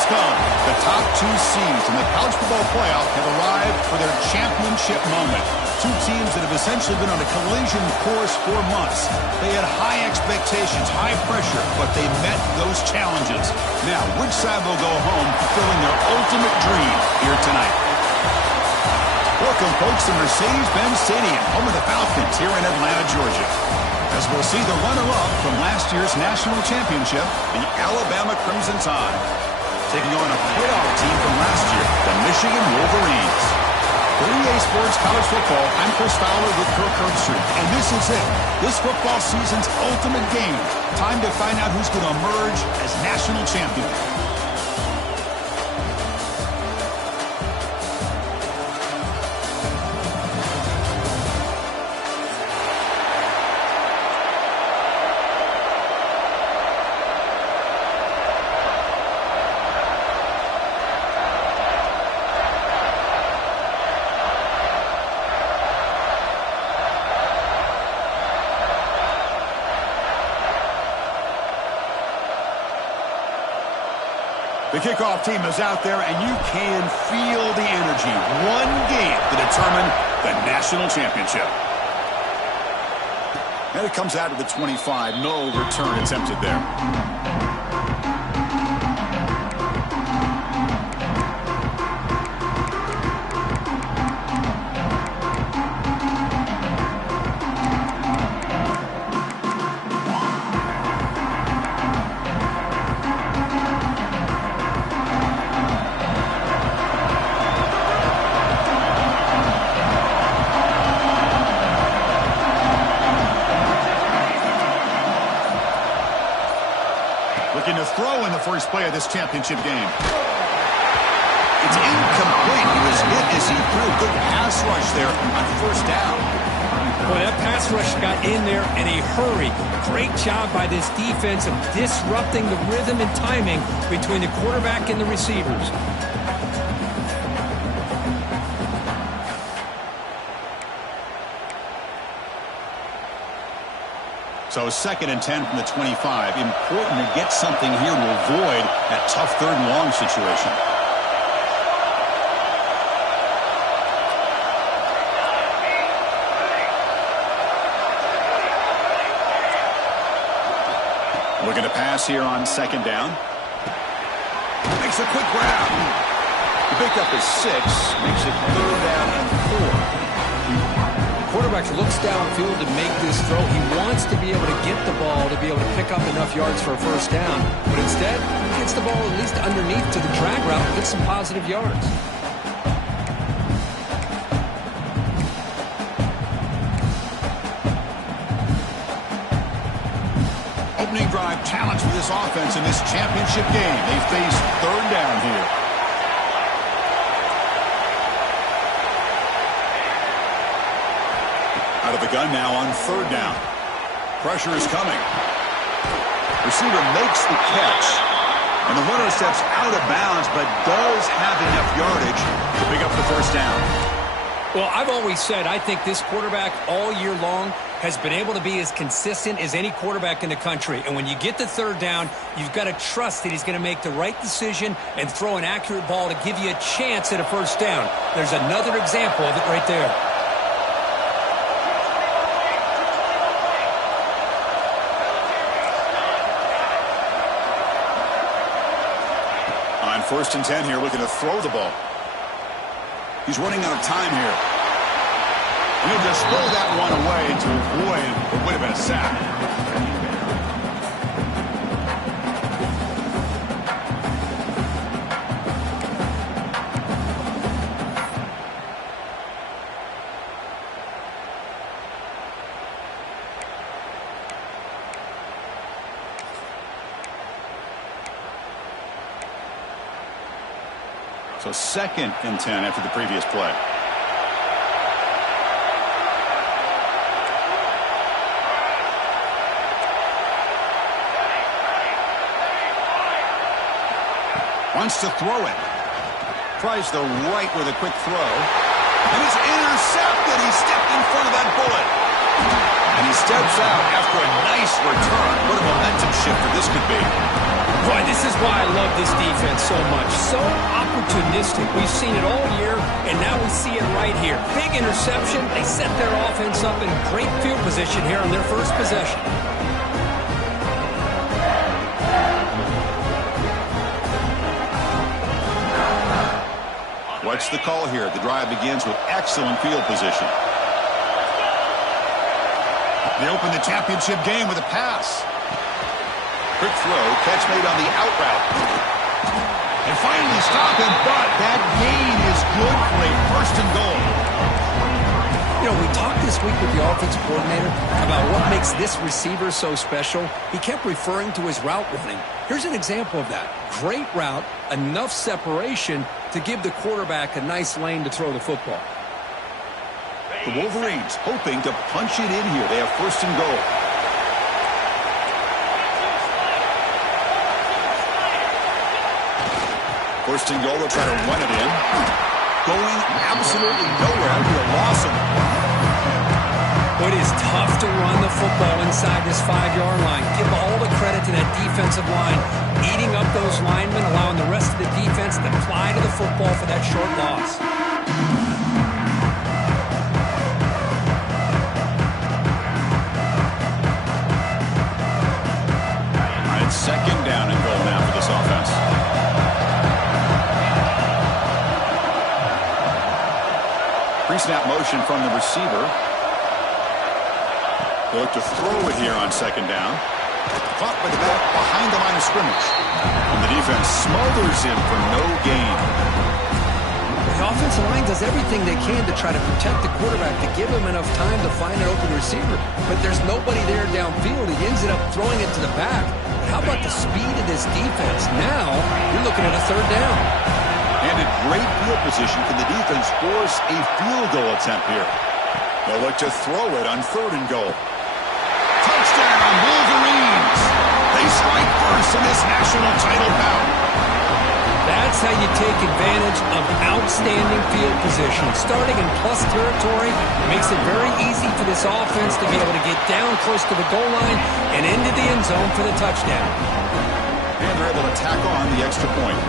has come. The top two seeds in the college football playoff have arrived for their championship moment. Two teams that have essentially been on a collision course for months. They had high expectations, high pressure, but they met those challenges. Now, which side will go home fulfilling their ultimate dream here tonight? Welcome, folks, to Mercedes-Benz Stadium, home of the Falcons here in Atlanta, Georgia. As we'll see the runner-up from last year's national championship, the Alabama Crimson Tide, taking on a playoff team from last year, the Michigan Wolverines. For EA Sports College Football, I'm Chris Fowler with Kirk Herbstreit, and this is it. This football season's ultimate game. Time to find out who's going to emerge as national champion. The kickoff team is out there, and you can feel the energy. One game to determine the national championship. And it comes out of the 25. No return attempted there. Looking to throw in the first play of this championship game. It's incomplete. He was hit as he threw. Good pass rush there on first down. Boy, that pass rush got in there in a hurry. Great job by this defense of disrupting the rhythm and timing between the quarterback and the receivers. So 2nd and 10 from the 25. Important to get something here to avoid that tough 3rd and long situation. Looking to pass here on 2nd down. Makes a quick grab. The pickup is 6. Makes it 3rd down and 4. Quarterback looks downfield to make this throw. He wants to be able to get the ball to be able to pick up enough yards for a first down. But instead, he gets the ball at least underneath to the drag route and gets some positive yards. Opening drive challenge for this offense in this championship game. They face 3rd down here. Out of the gun now on 3rd down. Pressure is coming. Receiver makes the catch. And the runner steps out of bounds, but does have enough yardage to pick up the first down. Well, I've always said I think this quarterback all year long has been able to be as consistent as any quarterback in the country. And when you get the 3rd down, you've got to trust that he's going to make the right decision and throw an accurate ball to give you a chance at a first down. There's another example of it right there. On 1st and 10 here, looking to throw the ball. He's running out of time here. And he'll just throw that one away to avoid what would have been a sack. So 2nd and 10 after the previous play. Wants to throw it. Tries the right with a quick throw. And it's intercepted. He stepped in front of that bullet. And he steps out after a nice return. What a momentum shifter this could be. Boy, this is why I love this defense so much. So opportunistic. We've seen it all year, and now we see it right here. Big interception. They set their offense up in great field position here on their first possession. What's the call here? The drive begins with excellent field position. They open the championship game with a pass. Quick throw, catch made on the out route. And finally stop him, but that gain is good for a first and goal. You know, we talked this week with the offensive coordinator about what makes this receiver so special. He kept referring to his route running. Here's an example of that. Great route, enough separation to give the quarterback a nice lane to throw the football. The Wolverines hoping to punch it in here. They have first and goal. First and goal, they'll try to run it in. Going absolutely nowhere. That'll be a loss of it. It is tough to run the football inside this 5-yard line. Give all the credit to that defensive line, eating up those linemen, allowing the rest of the defense to fly to the football for that short loss. All right, second down and goal now for this offense. Pre-snap motion from the receiver. They look to throw it here on second down. Caught by the back behind the line of scrimmage. And the defense smothers him for no gain. The offensive line does everything they can to try to protect the quarterback, to give him enough time to find an open receiver. But there's nobody there downfield. He ends up throwing it to the back. But how about the speed of this defense? Now you're looking at a third down. And in great field position, can the defense force a field goal attempt here? They'll look to throw it on third and goal. Touchdown, Wolverines! They strike first in this national title bout. That's how you take advantage of outstanding field position. Starting in plus territory makes it very easy for this offense to be able to get down close to the goal line and into the end zone for the touchdown. And they're able to tack on the extra point.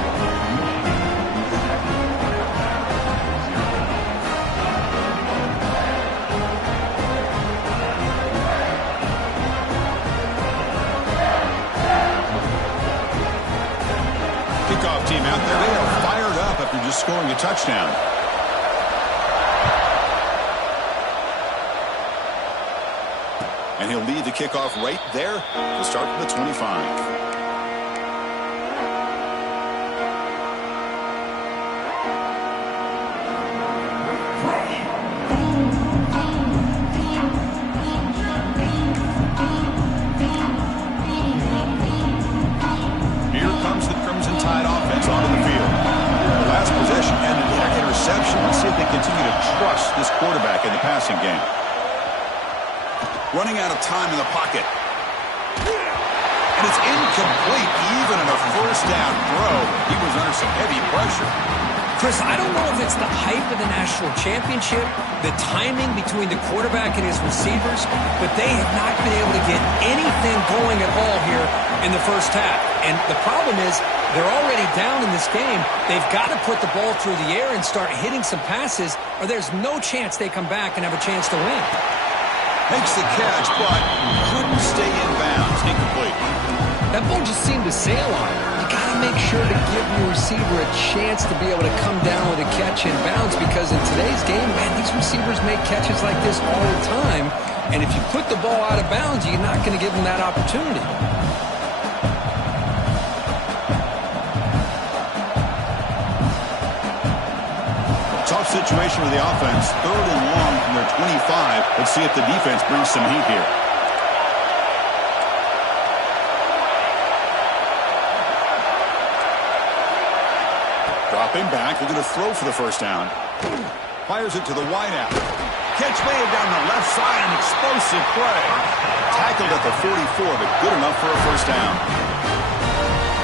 Kickoff team out there. They are fired up after just scoring a touchdown. And he'll lead the kickoff right there to start from the 25. Quarterback in the passing game. Running out of time in the pocket. And it's incomplete even in a first down throw. He was under some heavy pressure. Chris, I don't know if it's the hype of the national championship, the timing between the quarterback and his receivers, but they have not been able to get anything going at all here in the first half. And the problem is they're already down in this game. They've got to put the ball through the air and start hitting some passes, or there's no chance they come back and have a chance to win. Makes the catch, but couldn't stay in bounds. Incomplete. That ball just seemed to sail on it. You got to make sure to give your receiver a chance to be able to come down with a catch in bounds, because in today's game, man, these receivers make catches like this all the time. And if you put the ball out of bounds, you're not going to give them that opportunity. Tough situation with the offense. Third and long from their 25. Let's see if the defense brings some heat here. Dropping back, looking to throw for the first down. Fires it to the wideout. Catch made down the left side, an explosive play. Tackled at the 44, but good enough for a first down.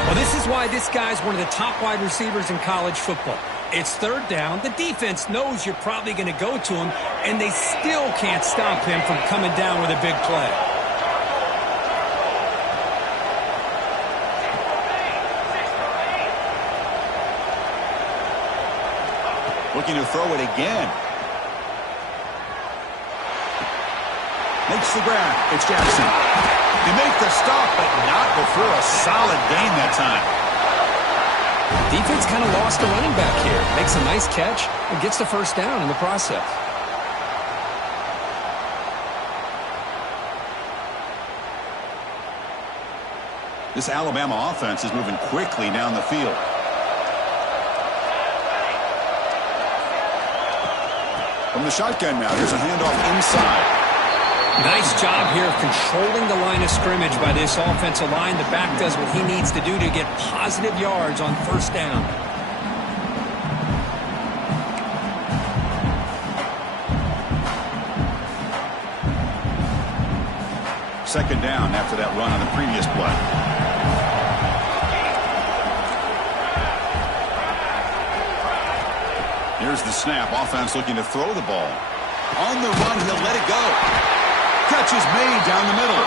Well, this is why this guy's one of the top wide receivers in college football. It's third down. The defense knows you're probably going to go to him, and they still can't stop him from coming down with a big play. Looking to throw it again. Makes the grab. It's Jackson. They make the stop, but not before a solid gain that time. Defense kind of lost a running back here. Makes a nice catch and gets the first down in the process. This Alabama offense is moving quickly down the field. From the shotgun now, here's a handoff inside. Nice job here of controlling the line of scrimmage by this offensive line. The back does what he needs to do to get positive yards on first down. Second down after that run on the previous play. Here's the snap. Offense looking to throw the ball. On the run, he'll let it go. Catch is made down the middle.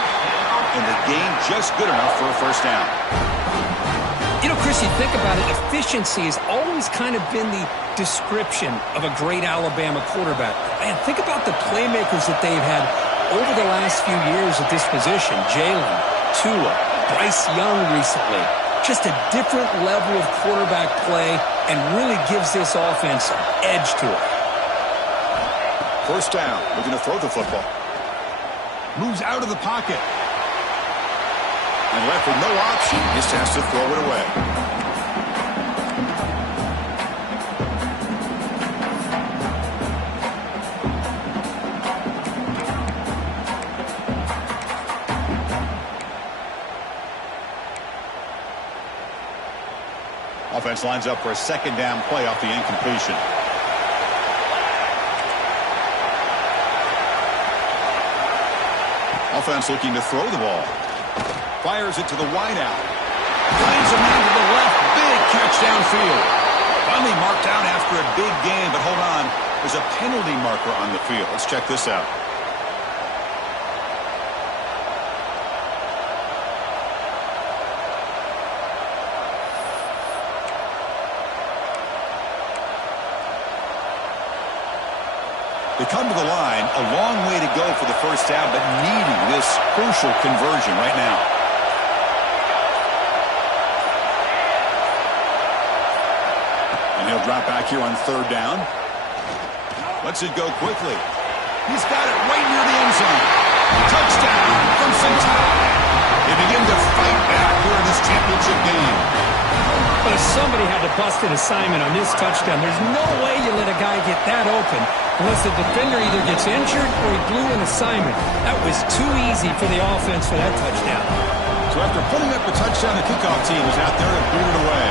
And the gain just good enough for a first down. You know, Chris, you think about it, efficiency has always kind of been the description of a great Alabama quarterback. Man, think about the playmakers that they've had over the last few years at this position. Jalen, Tua, Bryce Young recently. Just a different level of quarterback play and really gives this offense an edge to it. First down, looking to throw the football. Moves out of the pocket. And left with no option, just has to throw it away. Offense lines up for a second down play off the incompletion. Offense looking to throw the ball. Fires it to the wideout. Finds a man to the left. Big catch downfield. Finally marked out after a big gain, but hold on. There's a penalty marker on the field. Let's check this out. They come to the line, a long way to go for the first down, but needing this crucial conversion right now. And he'll drop back here on third down. Lets it go quickly. He's got it right near the end zone. Touchdown from Central. They begin to fight back here in this championship game. But if somebody had to bust an assignment on this touchdown, there's no way you let a guy get that open unless the defender either gets injured or he blew an assignment. That was too easy for the offense for that touchdown. So after putting up the touchdown, the kickoff team is out there and boot it away.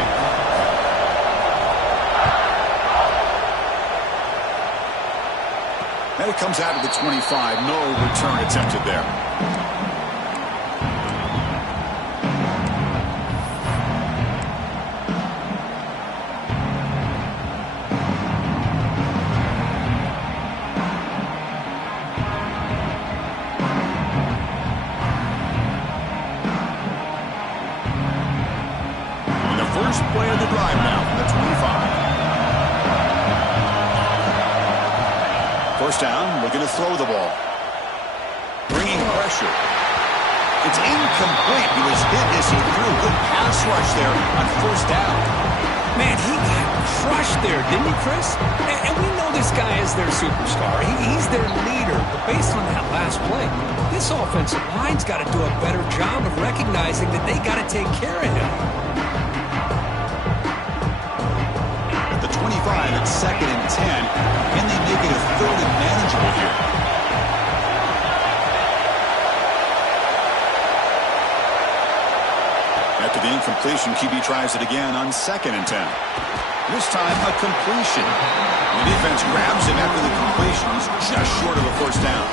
And it comes out of the 25. No return attempted there. First play of the drive now from the 25. First down, looking to throw the ball. Bringing pressure. It's incomplete. He was hit as he threw. Good pass rush there on first down. Man, he got crushed there, didn't he, Chris? And we know this guy is their superstar. He's their leader. But based on that last play, this offensive line's got to do a better job of recognizing that they got to take care of him. 25 at second and 10. Can they make it a third and manageable here? After the incompletion, QB tries it again on second and 10. This time, a completion. The defense grabs him after the completion. He's just short of a first down.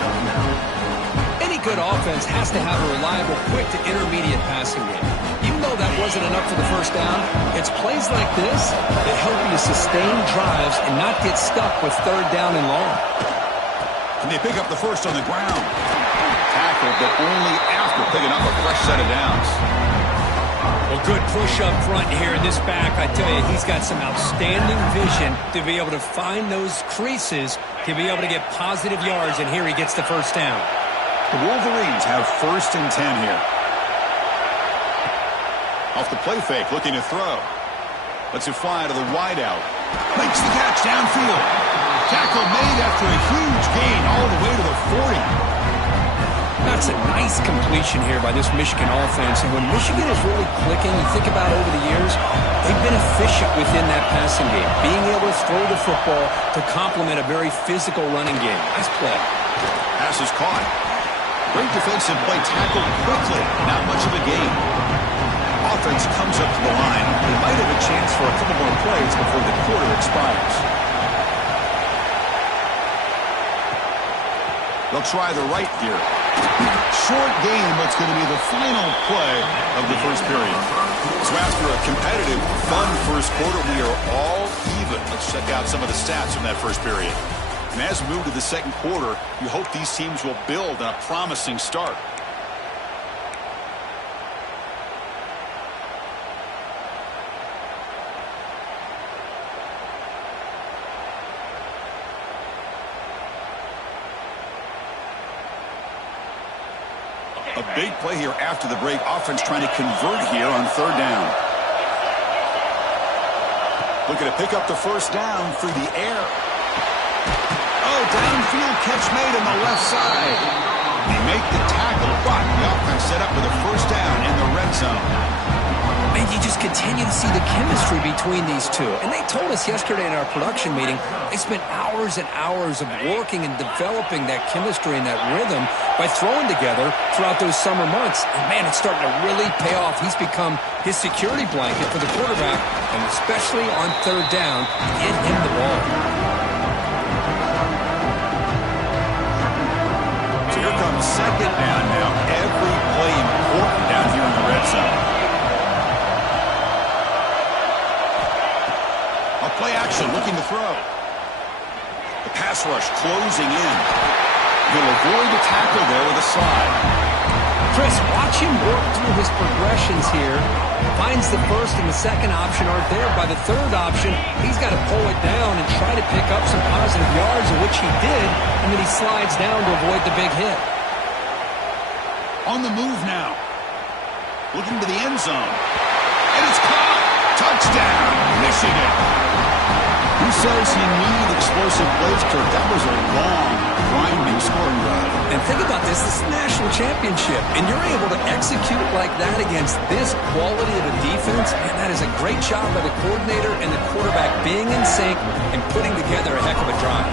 Any good offense has to have a reliable, quick to intermediate passing game. Even though that wasn't enough for the first down, it's plays like this that help you sustain drives and not get stuck with third down and long. And they pick up the first on the ground. Tackled, but only after picking up a fresh set of downs. Well, Well, good push up front here in this back. I tell you, he's got some outstanding vision to be able to find those creases, to be able to get positive yards, and here he gets the first down. The Wolverines have 1st and 10 here. Off the play fake, looking to throw. Lets it fly to the wideout. Makes the catch downfield. Tackle made after a huge gain all the way to the 40. That's a nice completion here by this Michigan offense. And when Michigan is really clicking, you think about over the years, they've been efficient within that passing game, being able to throw the football to complement a very physical running game. Nice play. Pass is caught. Great defensive play, tackled quickly. Not much of a gain. Offense comes up to the line. They might have a chance for a couple more plays before the quarter expires. They'll try the right here. Short gain, but it's going to be the final play of the first period. So after a competitive, fun first quarter, we are all even. Let's check out some of the stats from that first period. And as we move to the second quarter, you hope these teams will build on a promising start. A big play here after the break. Offense trying to convert here on 3rd down. Looking to pick up the first down through the air. Oh, downfield catch made on the left side. They make the tackle, but the offense set up with a first down in the red zone. And you just continue to see the chemistry between these two. And they told us yesterday in our production meeting, they spent hours and hours of working and developing that chemistry and that rhythm by throwing together throughout those summer months. And, man, it's starting to really pay off. He's become his security blanket for the quarterback, and especially on 3rd down, get him the ball. So here comes 2nd down now. Every play important down here in the red zone. Play action, looking to throw. The pass rush closing in. He'll avoid the tackle there with a slide. Chris, watch him work through his progressions here. Finds the first and the second option aren't there. By the 3rd option, he's got to pull it down and try to pick up some positive yards, of which he did, and then he slides down to avoid the big hit. On the move now. Looking to the end zone. And it's caught. Touchdown, Michigan. Who says you need explosive plays, Kirk? That was a long, grinding scoring drive. And think about this. This is a national championship, and you're able to execute like that against this quality of a defense, and that is a great job by the coordinator and the quarterback being in sync and putting together a heck of a drive.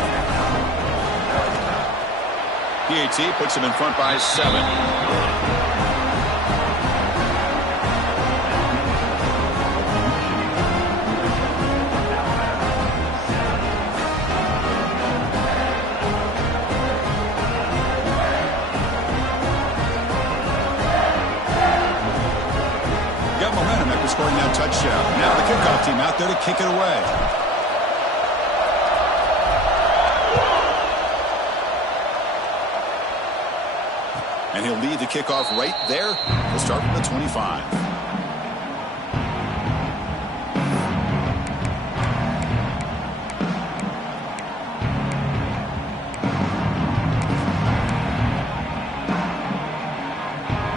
PAT puts him in front by 7. Scoring that touchdown. Now the kickoff team out there to kick it away. And he'll lead the kickoff right there. He'll start from the 25.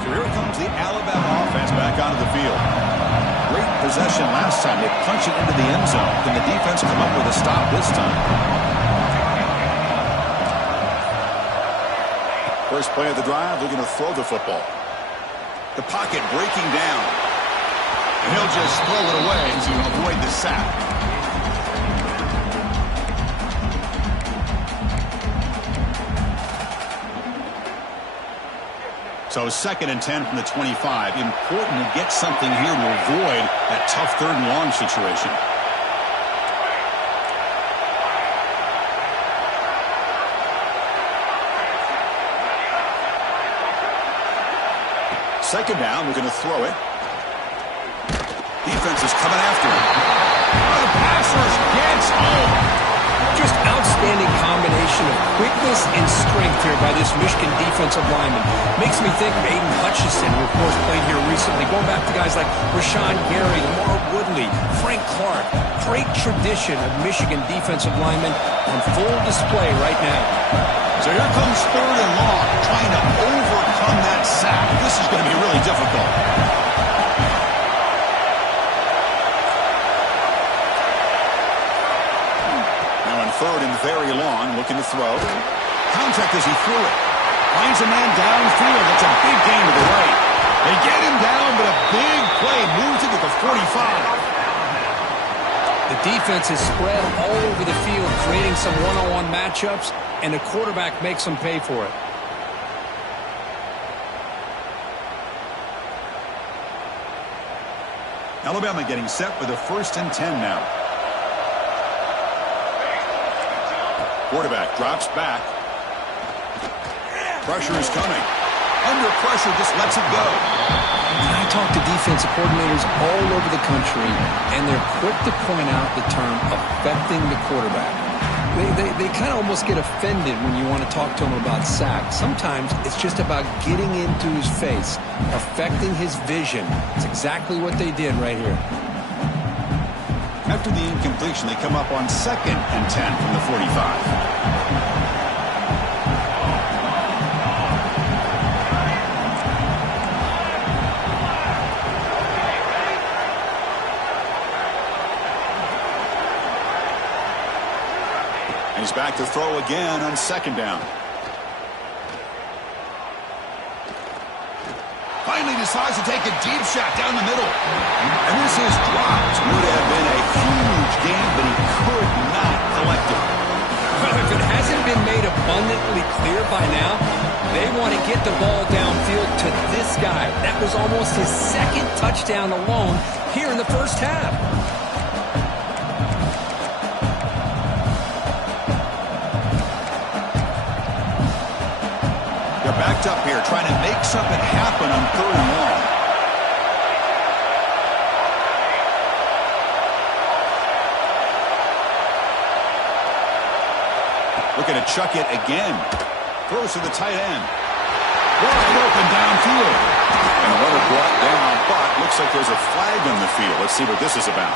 So here comes the Alabama offense back onto the field. Great possession last time. They punch it into the end zone. Can the defense come up with a stop this time? First play of the drive, looking to throw the football. The pocket breaking down. And he'll just throw it away to avoid the sack. So 2nd and 10 from the 25. Important to get something here to avoid that tough 3rd and long situation. Second down, we're going to throw it. Defense is coming after him. Oh, the pass rush gets home. Just outstanding combination combination of quickness and strength here by this Michigan defensive lineman. Makes me think of Aiden Hutchinson, who of course played here recently. Going back to guys like Rashawn Gary, Lamar Woodley, Frank Clark. Great tradition of Michigan defensive linemen on full display right now. So here comes 3rd and long, trying to overcome that sack. This is going to be really difficult. Now in 3rd and very long, looking to throw. Contact as he threw it. Finds a man downfield. That's a big gain to the right. They get him down, but a big play moves it to the 45. The defense is spread all over the field, creating some one-on-one matchups, and the quarterback makes them pay for it. Alabama getting set for the 1st and 10 now. Quarterback drops back. Pressure is coming. Under pressure, just lets it go. And I talk to defensive coordinators all over the country, and they're quick to point out the term affecting the quarterback. They kind of almost get offended when you want to talk to them about sacks. Sometimes it's just about getting into his face, affecting his vision. It's exactly what they did right here. After the incompletion, they come up on 2nd and 10 from the 45. He's back to throw again on 2nd down. Finally decides to take a deep shot down the middle. And this is dropped. Would have been a huge gain, but he could not collect it. Well, if it hasn't been made abundantly clear by now, they want to get the ball downfield to this guy. That was almost his 2nd touchdown alone here in the 1st half. Backed up here, trying to make something happen on 3rd and long. Looking to chuck it again. Throws to the tight end. Wide open downfield. And another brought down, but looks like there's a flag on the field. Let's see what this is about.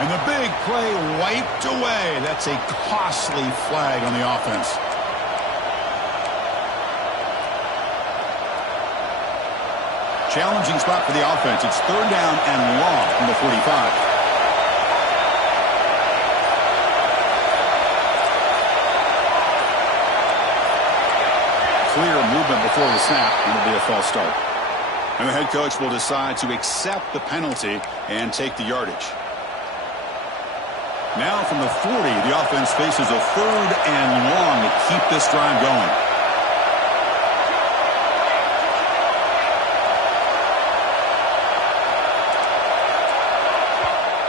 And the big play wiped away. That's a costly flag on the offense. Challenging spot for the offense. It's 3rd down and long from the 45. Clear movement before the snap, and it'll be a false start. And the head coach will decide to accept the penalty and take the yardage. Now from the 40, the offense faces a 3rd and long to keep this drive going.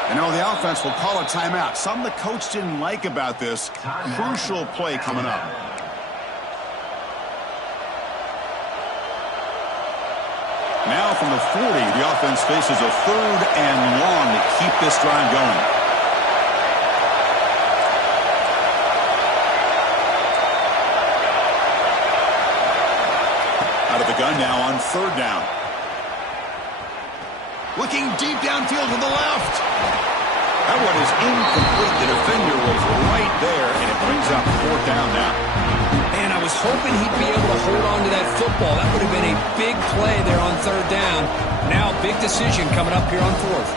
You know, the offense will call a timeout. Something the coach didn't like about this. Crucial play coming up. Now from the 40, the offense faces a 3rd and long to keep this drive going. Out of the gun now on 3rd down. Looking deep downfield to the left. That one is incomplete. The defender was right there, and it brings up 4th down now. Man, I was hoping he'd be able to hold on to that football. That would have been a big play there on 3rd down. Now, big decision coming up here on 4th.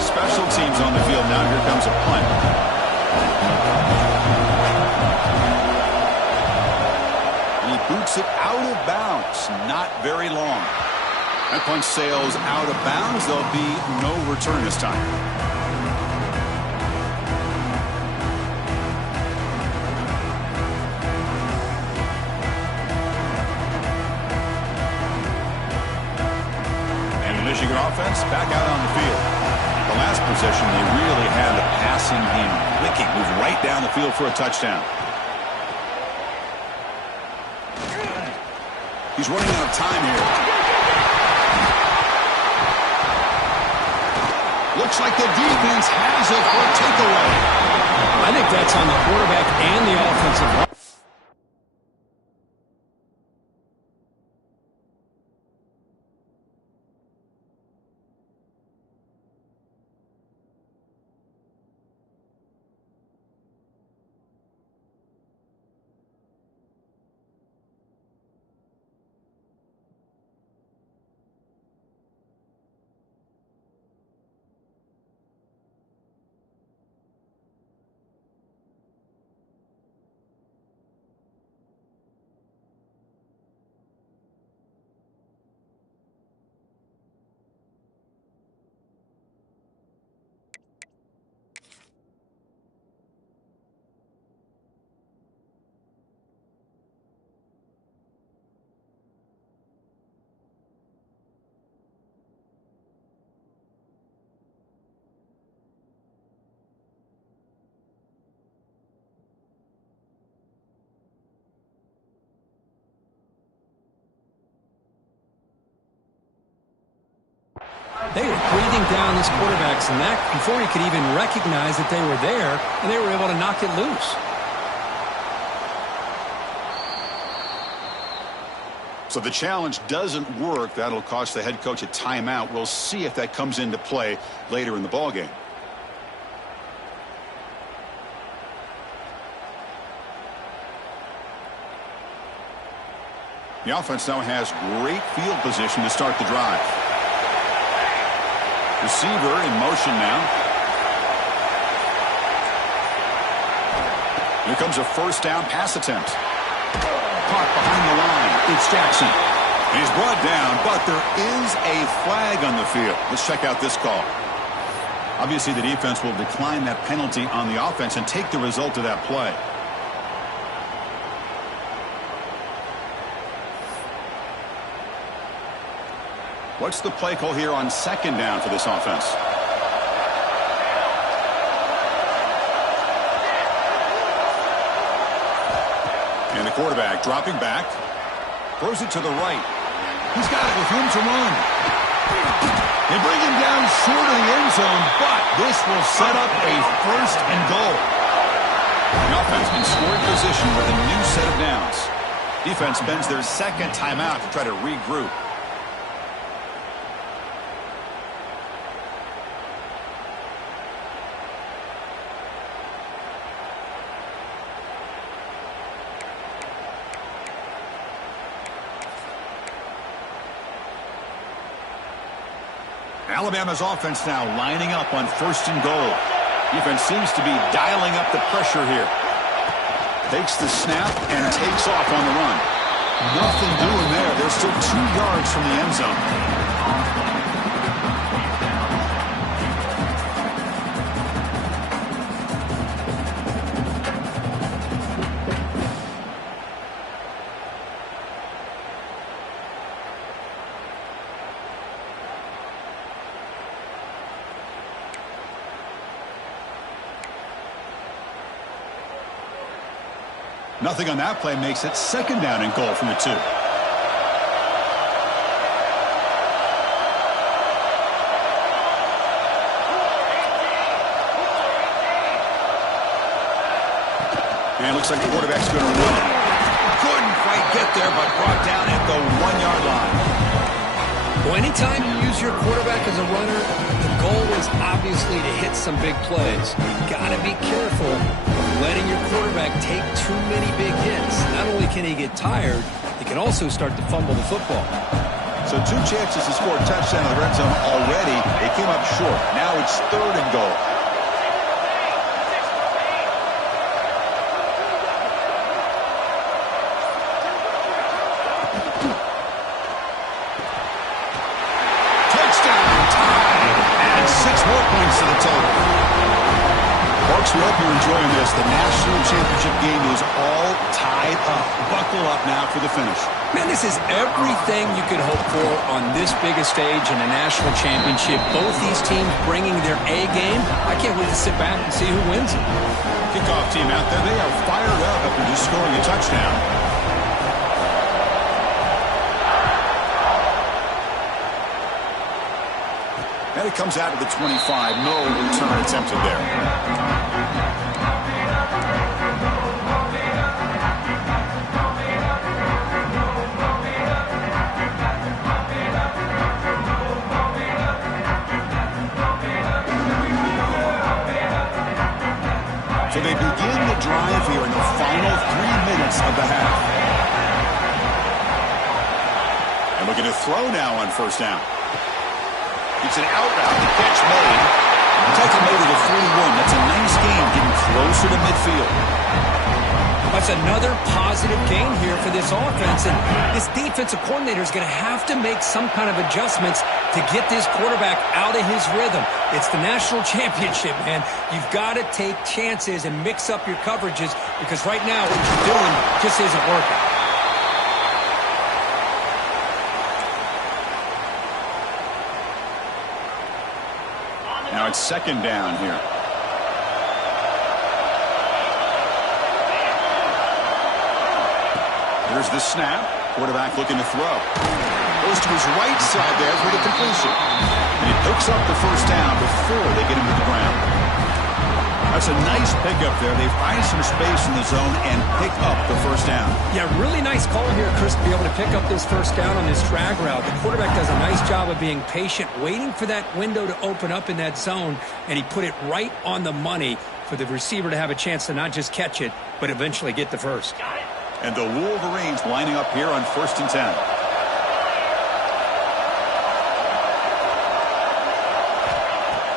Special teams on the field now. Here comes a punt. And he boots it out of bounds. Not very long. That punt sails out of bounds. There'll be no return this time. And the Michigan offense back out on the field. The last possession, they really had the passing game clicking. Moved right down the field for a touchdown. He's running out of time here. Looks like the defense has it for a takeaway. I think that's on the quarterback and the offensive line. They were breathing down this quarterback's neck before he could even recognize that they were there, and they were able to knock it loose. So the challenge doesn't work. That'll cost the head coach a timeout. We'll see if that comes into play later in the ballgame. The offense now has great field position to start the drive. Receiver in motion now. Here comes a first down pass attempt. Caught behind the line. It's Jackson. He's brought down, but there is a flag on the field. Let's check out this call. Obviously, the defense will decline that penalty on the offense and take the result of that play. What's the play call here on second down for this offense? And the quarterback dropping back. Throws it to the right. He's got it with room to run. They bring him down short of the end zone, but this will set up a first and goal. The offense in scoring position with a new set of downs. Defense spends their second timeout to try to regroup. Alabama's offense now lining up on first and goal. Defense seems to be dialing up the pressure here. Takes the snap and takes off on the run. Nothing doing there. They're still 2 yards from the end zone. Nothing on that play makes it second down and goal from the 2. And it looks like the quarterback's going to run. Couldn't quite get there, but brought down at the 1-yard line. Well, anytime you use your quarterback as a runner, the goal is obviously to hit some big plays. Got to be careful of letting your quarterback take too many big hits. Not only can he get tired, he can also start to fumble the football. So 2 chances to score a touchdown in the red zone already. They came up short. Now it's third and goal. We hope you're enjoying this. The national championship game is all tied up. Buckle up now for the finish. Man, this is everything you could hope for on this biggest stage in a national championship. Both these teams bringing their A game. I can't wait to sit back and see who wins it. Kickoff team out there. They are fired up after just scoring a touchdown. And it comes out of the 25. No return attempted there. final 3 minutes of the half. And looking to throw now on first down. It's an out route. The catch made. Take him over to 41. That's a nice gain, getting closer to midfield. That's another positive gain here for this offense. And this defensive coordinator is going to have to make some kind of adjustments to get this quarterback out of his rhythm. It's the national championship, man. You've got to take chances and mix up your coverages because right now what you're doing just isn't working. Now it's second down here. Here's the snap. Quarterback looking to throw. Goes to his right side there for the completion. And he picks up the first down before they get him to the ground. That's a nice pickup there. They find some space in the zone and pick up the first down. Yeah, really nice call here, Chris, to be able to pick up this first down on this drag route. The quarterback does a nice job of being patient, waiting for that window to open up in that zone, and he put it right on the money for the receiver to have a chance to not just catch it, but eventually get the first. And the Wolverines lining up here on 1st and 10.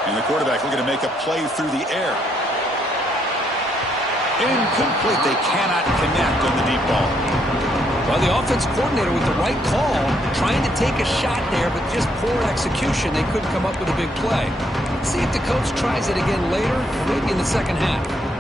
And the quarterback looking to make a play through the air. Incomplete. They cannot connect on the deep ball. Well, the offense coordinator with the right call, trying to take a shot there, but just poor execution. They couldn't come up with a big play. Let's see if the coach tries it again later, or maybe in the second half.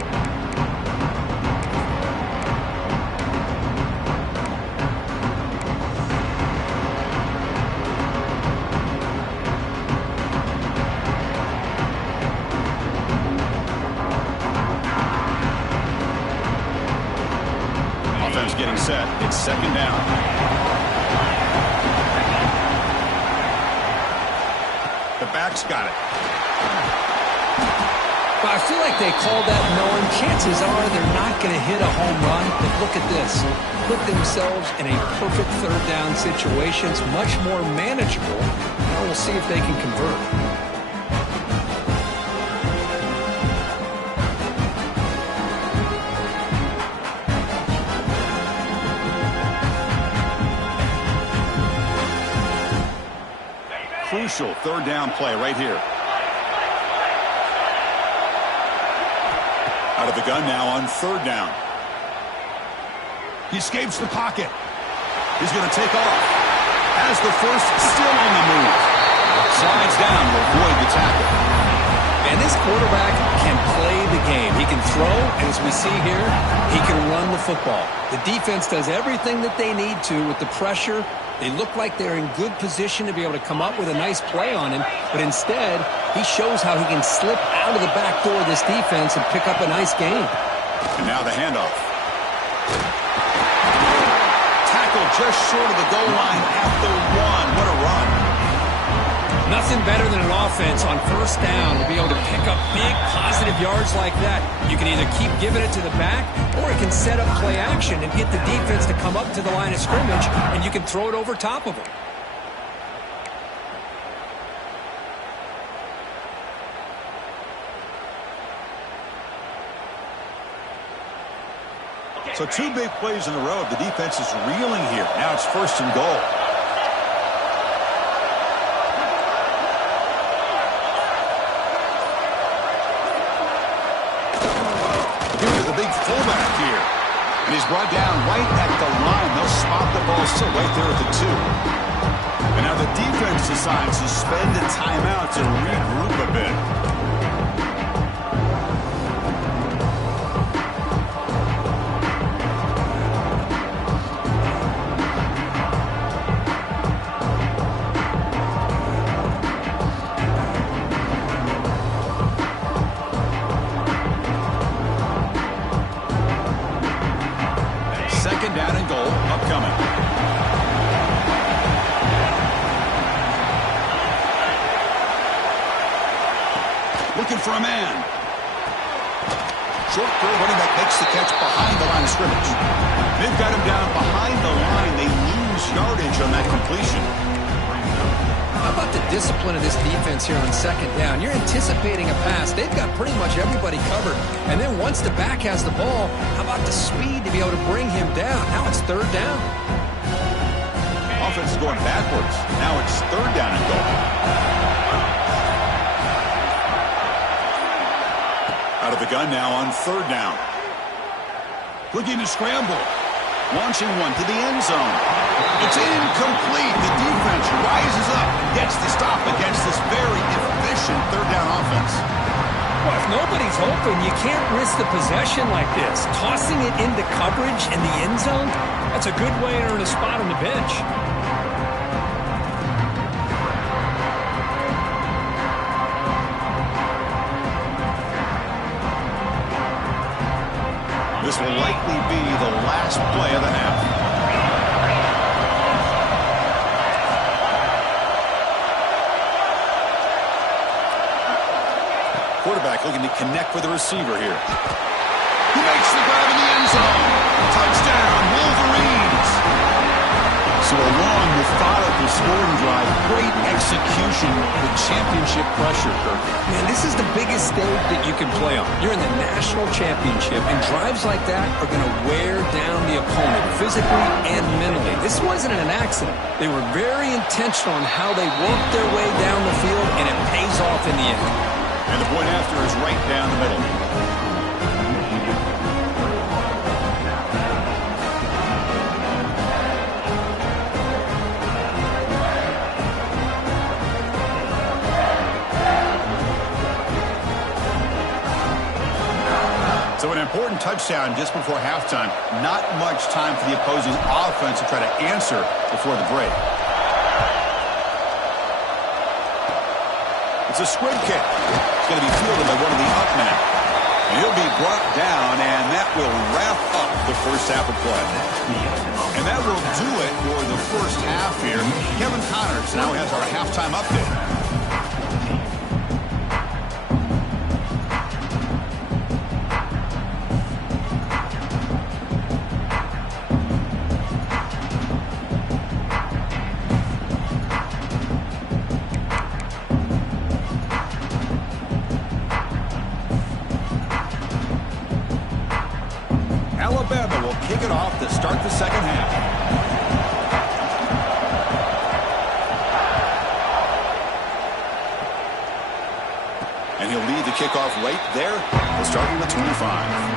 Getting set. It's second down. The back's got it. Well, I feel like they called that knowing chances are they're not going to hit a home run. But look at this. Put themselves in a perfect third down situation. It's much more manageable. Now we'll see if they can convert. Crucial third down play right here. Out of the gun now on third down. He escapes the pocket. He's going to take off. Has the first, still on the move. Slides down to avoid the tackle. And this quarterback can play the game. He can throw, and as we see here, he can run the football. The defense does everything that they need to with the pressure. They look like they're in good position to be able to come up with a nice play on him, but instead, he shows how he can slip out of the back door of this defense and pick up a nice gain. And now the handoff. Tackle just short of the goal line at the 1. What a run. Nothing better than an offense on first down to be able to pick up big positive yards like that. You can either keep giving it to the back, or it can set up play action and get the defense to come up to the line of scrimmage, and you can throw it over top of them. So 2 big plays in a row. The defense is reeling here. Now it's 1st and goal. Fullback here. And he's brought down right at the line. They'll spot the ball still right there at the 2. And now the defense decides to spend a timeout to regroup a bit. Down and goal, upcoming. Looking for a man. Short throw, running back makes the catch behind the line of scrimmage. They've got him down behind the line. They lose yardage on that completion. How about the discipline of this defense here on second down. You're anticipating a pass. They've got pretty much everybody covered. And then once the back has the ball, how about the speed to be able to bring him down? Now it's third down. Offense is going backwards. Now it's third down and goal. Out of the gun now on third down. Looking to scramble. Launching one to the end zone. It's incomplete. The defense rises up and gets the stop against this very efficient third down offense. Well, if nobody's open, you can't risk the possession like this. Tossing it into coverage in the end zone, that's a good way to earn a spot on the bench. This will likely be the last play of the half. Quarterback looking to connect with the receiver here. He makes the grab in the end zone. Touchdown, Wolverines. So a long, methodical scoring drive. Great execution with championship pressure, Kirk. Man, this is the biggest stage that you can play on. You're in the national championship, and drives like that are going to wear down the opponent physically and mentally. This wasn't an accident. They were very intentional on how they worked their way down the field, and it pays off in the end. And the point after is right down the middle. So an important touchdown just before halftime. Not much time for the opposing offense to try to answer before the break. It's a squib kick. It's going to be fielded by one of the up men. And he'll be brought down, and that will wrap up the first half of play. And that will do it for the first half here. Kevin Connors now has our halftime update. Alabama will kick it off to start the second half. And he'll lead the kickoff right there. We'll start with 25.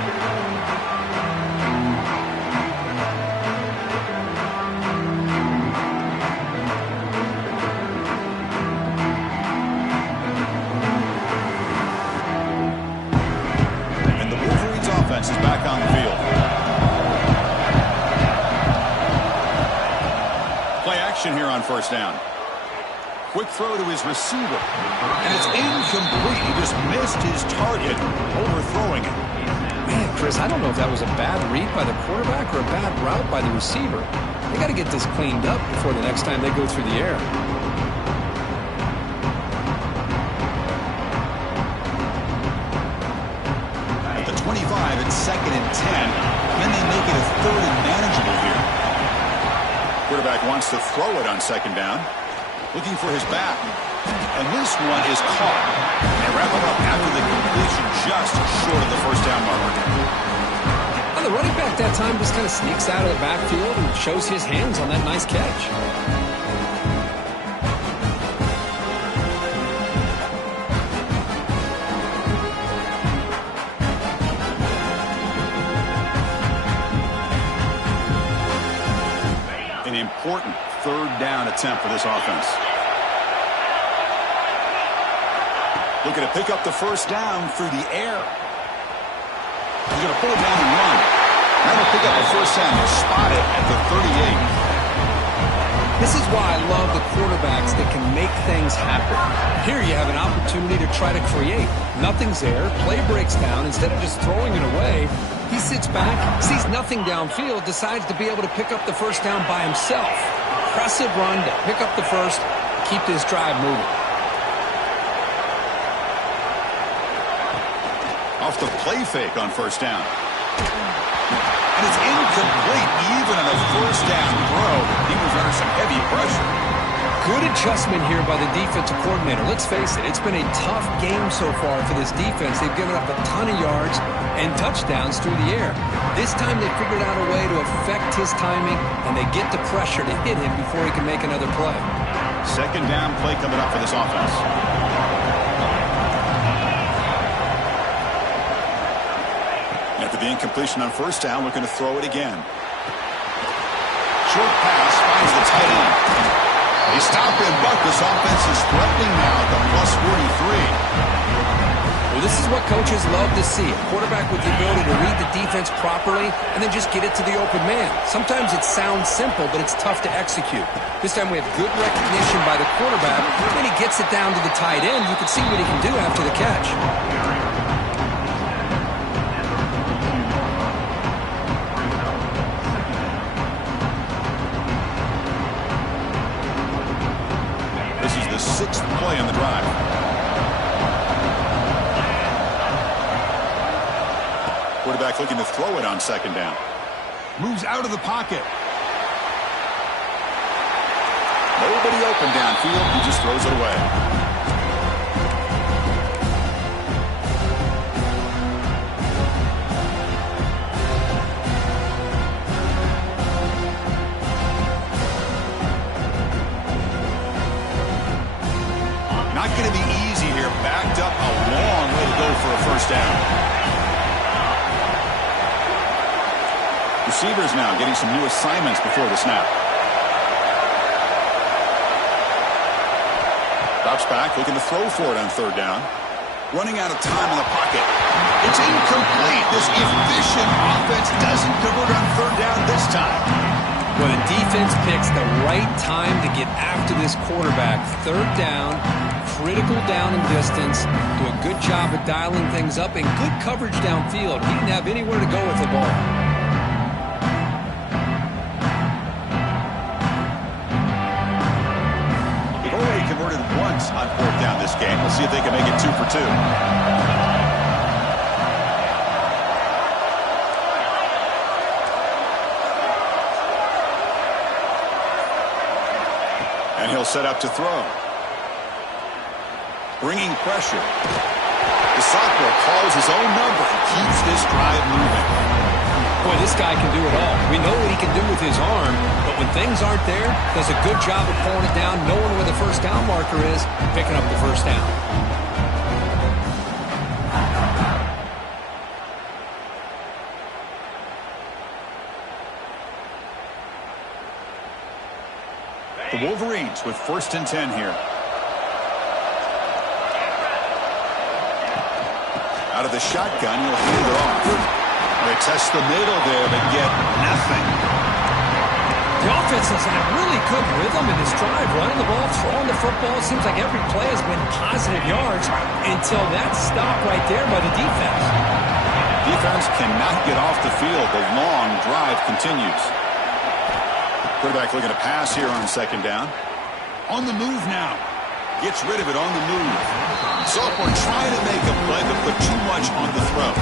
Is back on the field. Play action here on first down. Quick throw to his receiver. And it's incomplete. He just missed his target, overthrowing it. Man, Chris, I don't know if that was a bad read by the quarterback or a bad route by the receiver. They got to get this cleaned up before the next time they go through the air. Second and 10. Then they make it a third and manageable here. Quarterback wants to throw it on second down. Looking for his back. And this one is caught. They wrap it up after the completion just short of the first down marker. Well, the running back that time just kind of sneaks out of the backfield and shows his hands on that nice catch. Important third down attempt for this offense. Looking to pick up the first down through the air. He's going to pull it down and run. Now to pick up the first down. They'll spot it at the 38. This is why I love the quarterbacks that can make things happen. Here you have an opportunity to try to create. Nothing's there. Play breaks down. Instead of just throwing it away, he sits back, sees nothing downfield, decides to be able to pick up the first down by himself. Impressive run to pick up the first, keep this drive moving. Off the play fake on first down. And it's incomplete even on a first down throw. He was under some heavy pressure. Good adjustment here by the defensive coordinator. Let's face it, it's been a tough game so far for this defense. They've given up a ton of yards and touchdowns through the air. This time they figured out a way to affect his timing, and they get the pressure to hit him before he can make another play. Second down play coming up for this offense. After the incompletion on first down, looking to throw it again. Short pass finds the tight end. They stop him, but this offense is threatening now at the plus 43. Well, this is what coaches love to see. A quarterback with the ability to read the defense properly and then just get it to the open man. Sometimes it sounds simple, but it's tough to execute. This time we have good recognition by the quarterback. When he gets it down to the tight end, you can see what he can do after the catch. Sixth play on the drive. Quarterback looking to throw it on second down. Moves out of the pocket. Nobody open downfield. He just throws it away. Not going to be easy here. Backed up a long way to go for a first down. Receivers now getting some new assignments before the snap. Drops back, looking to throw for it on third down. Running out of time in the pocket. It's incomplete. This efficient offense doesn't convert on third down this time. Well, the defense picks the right time to get after this quarterback. Third down. Critical down and distance, do a good job of dialing things up, and good coverage downfield. He didn't have anywhere to go with the ball. They've already converted once on fourth down this game. We'll see if they can make it 2 for 2. And he'll set up to throw. Bringing pressure. The sophomore calls his own number and keeps this drive moving. Boy, this guy can do it all. We know what he can do with his arm, but when things aren't there, does a good job of pulling it down, knowing where the first down marker is, picking up the first down. The Wolverines with 1st and 10 here. Out of the shotgun, he'll hand it off. They test the middle there, but get nothing. The offense has had really good rhythm in this drive, running the ball, throwing the football. Seems like every play has been positive yards until that stop right there by the defense. Defense cannot get off the field. The long drive continues. Quarterback looking to pass here on second down. On the move now. Gets rid of it on the move. Sophomore trying to make a play, but put too much on the throw.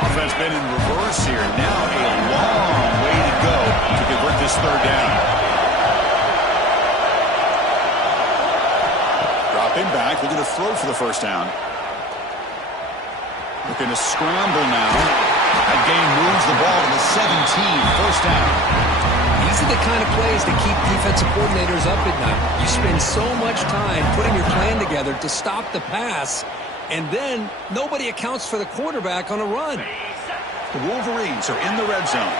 Offense been in reverse here. Now a long way to go to convert this third down. Dropping back, looking to throw for the first down. Looking to scramble now. That gain moves the ball to the 17, first down. These are the kind of plays that keep defensive coordinators up at night. You spend so much time putting your plan together to stop the pass, and then nobody accounts for the quarterback on a run. The Wolverines are in the red zone.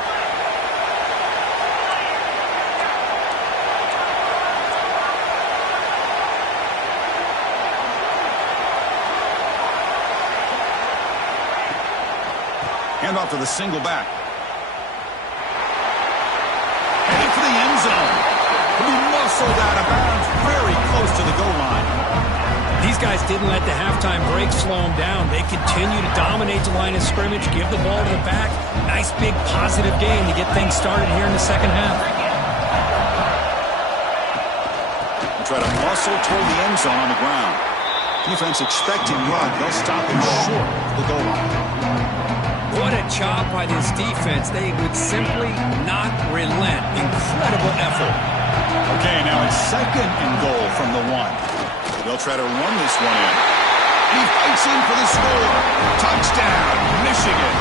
Hand off to the single back. Headed for the end zone. He'll be muscled out of bounds very close to the goal line. These guys didn't let the halftime break slow them down. They continue to dominate the line of scrimmage, give the ball to the back. Nice big positive game to get things started here in the second half. try to muscle toward the end zone on the ground. Defense expecting run. They'll stop him short of the goal line. What a job by this defense. They would simply not relent. Incredible effort. Okay, now it's 2nd and goal from the 1. They'll try to run this one in. He fights in for the score. Touchdown, Michigan.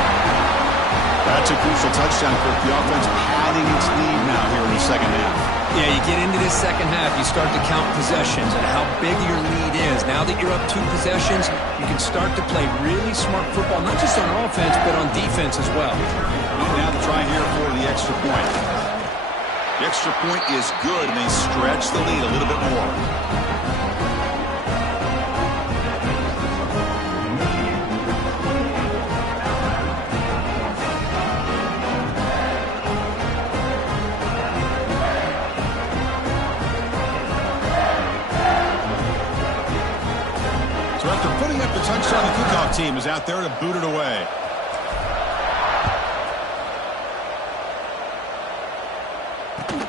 That's a crucial touchdown for the offense padding its lead now here in the second half. Yeah, you get into this second half, you start to count possessions and how big your lead is. Now that you're up 2 possessions, you can start to play really smart football, not just on offense, but on defense as well. And now the try here for the extra point. The extra point is good, and they stretch the lead a little bit more. So after putting up the touchdown, the kickoff team is out there to boot it away.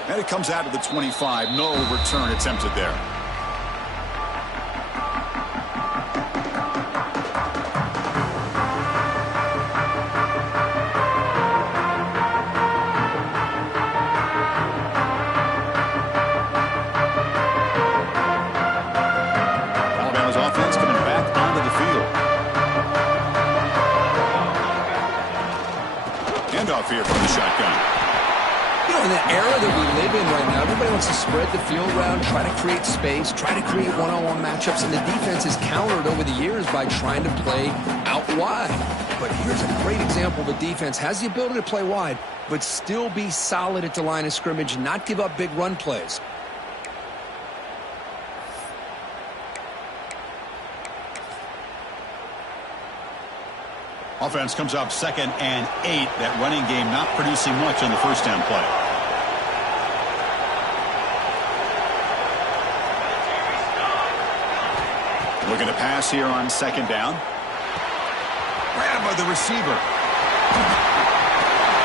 And it comes out to the 25. No return attempted there. Alabama's offense coming back onto the field. Handoff here from the shotgun. You know, in the era that we live in right now, everybody wants to spread the field around, try to create space, try to create one-on-one matchups, and the defense is countered over the years by trying to play out wide. But here's a great example. The defense has the ability to play wide, but still be solid at the line of scrimmage, not give up big run plays. Offense comes up 2nd and 8. That running game not producing much on the first down play. Looking to pass here on 2nd down. Grabbed by the receiver.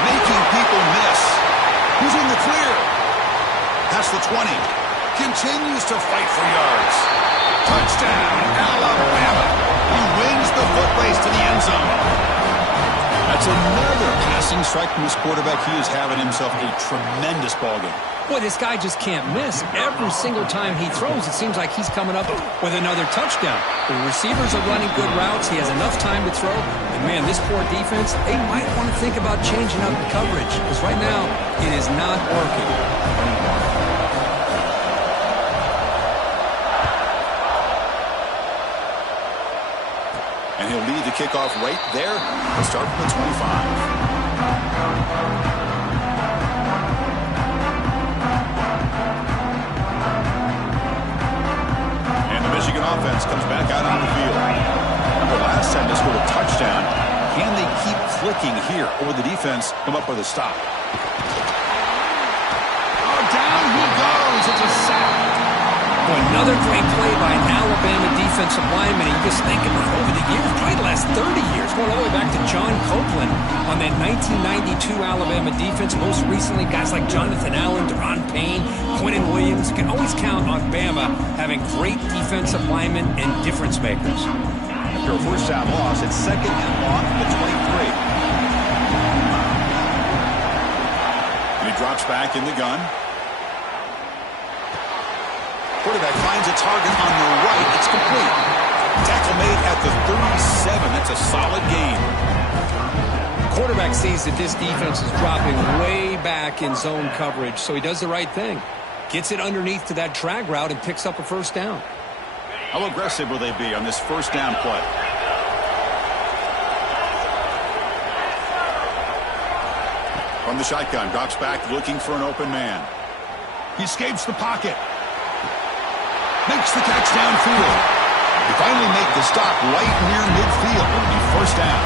Making people miss. Who's in the clear? That's the 20. Continues to fight for yards. Touchdown, Alabama. He wins the foot race to the end zone. That's another passing strike from this quarterback. He is having himself a tremendous ballgame. Boy, this guy just can't miss. Every single time he throws, it seems like he's coming up with another touchdown. The receivers are running good routes. He has enough time to throw. And, man, this poor defense, they might want to think about changing up the coverage because right now it is not working. And he'll lead the kickoff right there. He'll start from the 25. And the Michigan offense comes back out on the field. The last time they scored a touchdown. Can they keep clicking here, or will the defense come up with a stop? Oh, down he goes. It's a sack. Another great play by an Alabama defensive lineman. You just think about over the years, probably the last 30 years, going all the way back to John Copeland on that 1992 Alabama defense. Most recently, guys like Jonathan Allen, Deron Payne, Quentin Williams. You can always count on Bama having great defensive linemen and difference makers. After a first down loss, it's 2nd and long from the 23. And he drops back in the gun. Quarterback finds a target on the right. It's complete. Tackle made at the 37. That's a solid gain. Quarterback sees that this defense is dropping way back in zone coverage, so he does the right thing. Gets it underneath to that drag route and picks up a first down. How aggressive will they be on this first down play? From the shotgun, drops back looking for an open man. He escapes the pocket. Makes the catch downfield. He finally make the stop right near midfield. It'll be first down.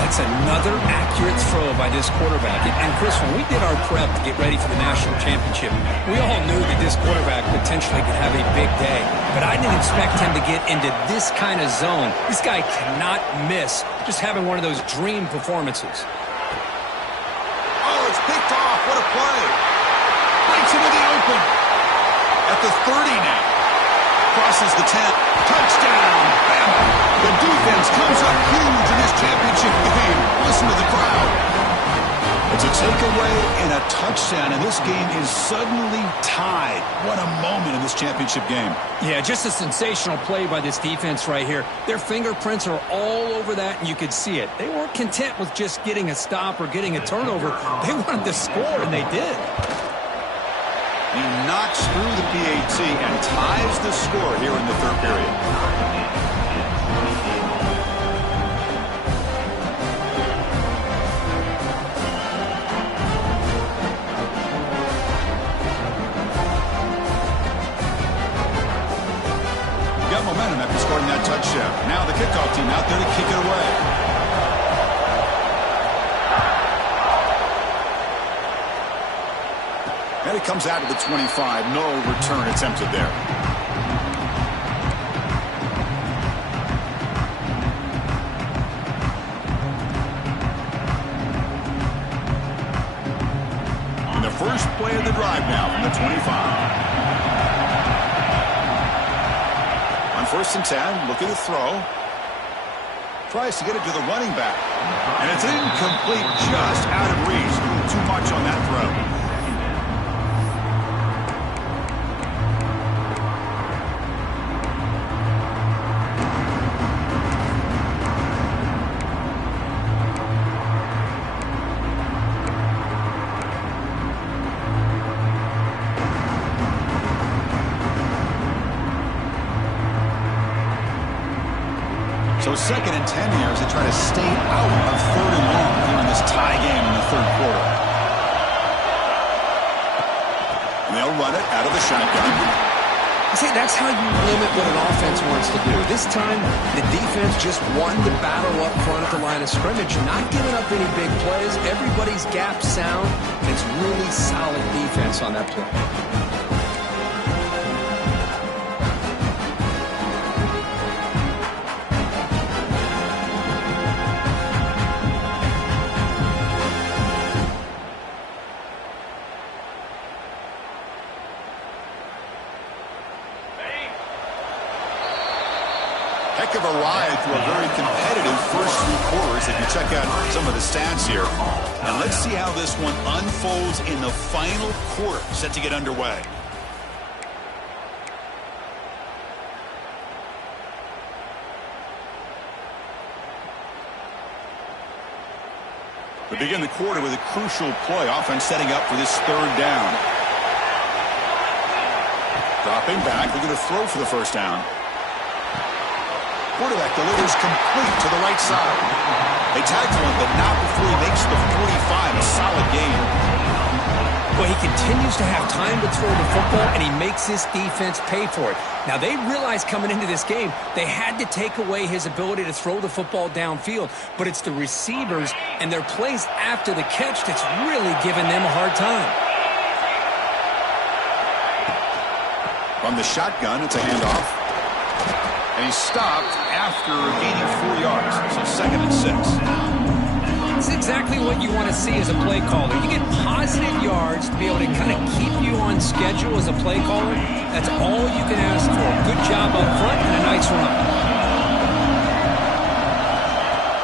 That's another accurate throw by this quarterback. And Chris, when we did our prep to get ready for the national championship, we all knew that this quarterback potentially could have a big day. But I didn't expect him to get into this kind of zone. This guy cannot miss. Just having one of those dream performances. Oh, it's picked off. What a play. Breaks into the open. At the 30 now. Crosses the 10. Touchdown. Bama. The defense comes up huge in this championship game. Listen to the crowd. It's a takeaway and a touchdown, and this game is suddenly tied. What a moment in this championship game. Yeah, just a sensational play by this defense right here. Their fingerprints are all over that, and you could see it. They weren't content with just getting a stop or getting a turnover. They wanted to score, and they did. He knocks through the PAT and ties the score here in the third period. Got momentum after scoring that touchdown. Now the kickoff team out there to kick it away. And it comes out to the 25. No return attempted there. And the first play of the drive now from the 25. On 1st and 10, looking to throw. Tries to get it to the running back. And it's incomplete, just out of reach. Too much on that throw. So 2nd and 10 here as they try to stay out of 3rd and long here in this tie game in the third quarter. And they'll run it out of the shotgun. See, that's how you limit what an offense wants to do. This time, the defense just won the battle up front at the line of scrimmage, not giving up any big plays. Everybody's gap sound, and it's really solid defense on that play. Heck of a ride through a very competitive first 3 quarters if you check out some of the stats here. And let's see how this one unfolds in the final quarter set to get underway. We begin the quarter with a crucial play. Offense setting up for this 3rd down. Dropping back, looking to throw for the 1st down. Quarterback delivers complete to the right side. They tackle him, but not before he makes the 45. A solid gain. Well, he continues to have time to throw the football, and he makes his defense pay for it. Now, they realized coming into this game they had to take away his ability to throw the football downfield, but it's the receivers and their plays after the catch that's really giving them a hard time. From the shotgun, it's a handoff. And he's stopped after gaining 4 yards. So 2nd and 6. It's exactly what you want to see as a play caller. You get positive yards to be able to kind of keep you on schedule as a play caller. That's all you can ask for. Good job up front and a nice run.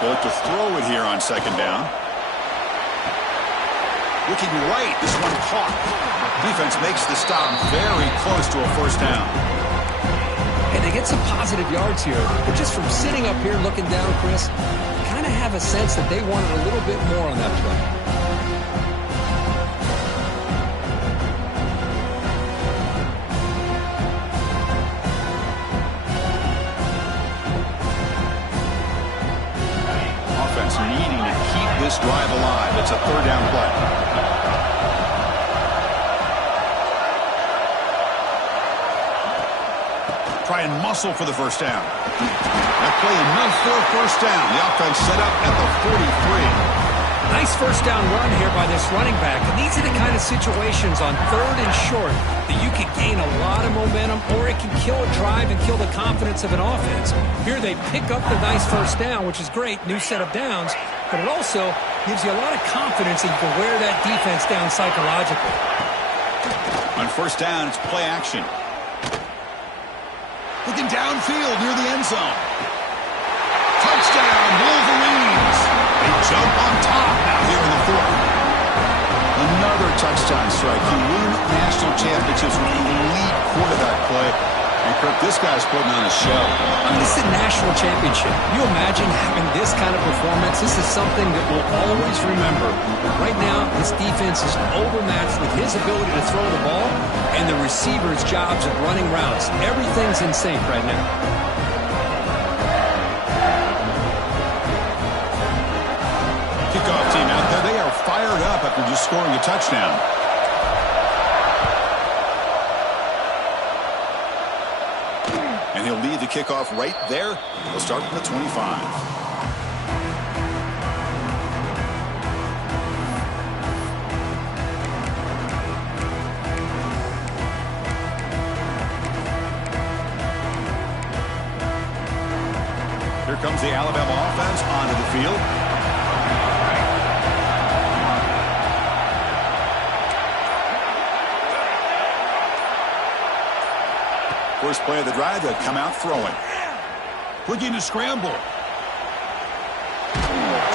They'll look to throw it here on 2nd down. Looking right, this one caught. Defense makes the stop very close to a 1st down. And they get some positive yards here, but just from sitting up here looking down, Chris, kind of have a sense that they wanted a little bit more on that play. Offense needing to keep this drive alive. It's a 3rd down play. Try and muscle for the 1st down. That play enough for a 1st down. The offense set up at the 43. Nice 1st down run here by this running back. And these are the kind of situations on 3rd and short that you can gain a lot of momentum, or it can kill a drive and kill the confidence of an offense. Here they pick up the nice 1st down, which is great, new set of downs, but it also gives you a lot of confidence that you can wear that defense down psychologically. On 1st down, it's play action. Looking downfield near the end zone. Touchdown, Wolverines. They jump on top now here in the fourth. Another touchdown strike. You win national championships with elite quarterback play. And, Kirk, this guy's putting on a show. I mean, this is a national championship. Can you imagine having this kind of performance? This is something that we'll always remember. Right now, this defense is overmatched with his ability to throw the ball and the receivers' jobs of running routes. Everything's in sync right now. Kickoff team out there. They are fired up after just scoring a touchdown. And he'll lead the kickoff right there. He'll start from the 25. Here comes the Alabama offense onto the field. First play of the drive, they'll come out throwing. Looking to scramble.